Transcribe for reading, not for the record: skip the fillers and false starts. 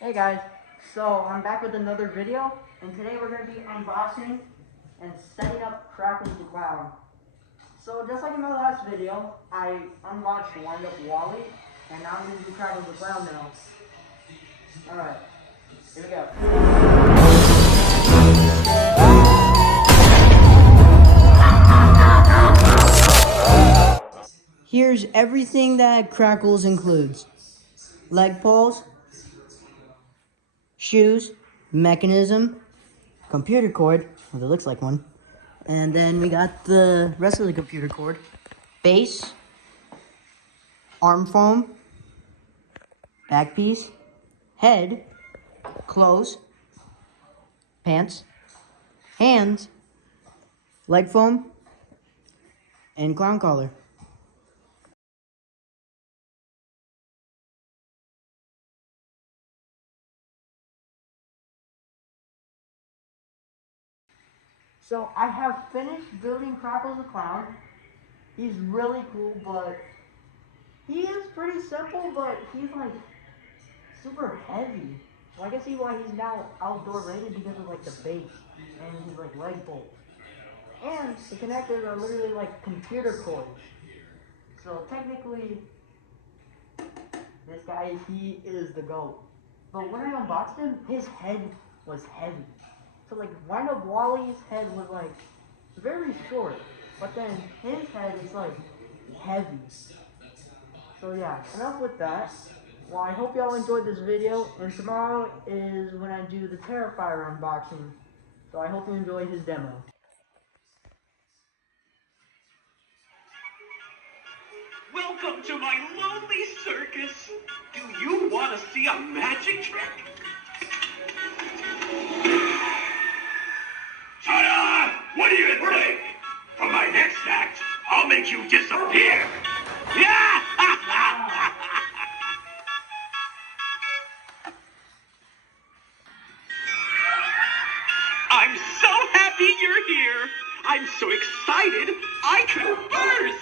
Hey guys, so I'm back with another video, and today we're going to be unboxing and setting up Crackles the Clown. So just like in my last video, I unboxed Wind Up Wally, and now I'm going to do Crackles the Clown now. Alright, here we go. Here's everything that Crackles includes. Leg poles, shoes, mechanism, computer cord, well, it looks like one. And then we got the rest of the computer cord, base, arm foam, back piece, head, clothes, pants, hands, leg foam, and clown collar. So I have finished building Crackles the Clown. He's really cool, but he is pretty simple, but he's like super heavy. So I can see why he's now outdoor rated because of like the base and his like leg bolts. And the connectors are literally like computer cords. So technically, this guy, he is the GOAT. But when I unboxed him, his head was heavy. So like Wind Up Wally's head was like very short, but then his head is like heavy. So yeah, enough with that. Well, I hope y'all enjoyed this video, and tomorrow is when I do the Terrifier unboxing. So I hope you enjoy his demo. Welcome to my lonely circus. Do you want to see a magic trick? Ta-da! What do you think? For my next act, I'll make you disappear. Yeah! I'm so happy you're here. I'm so excited, I could burst.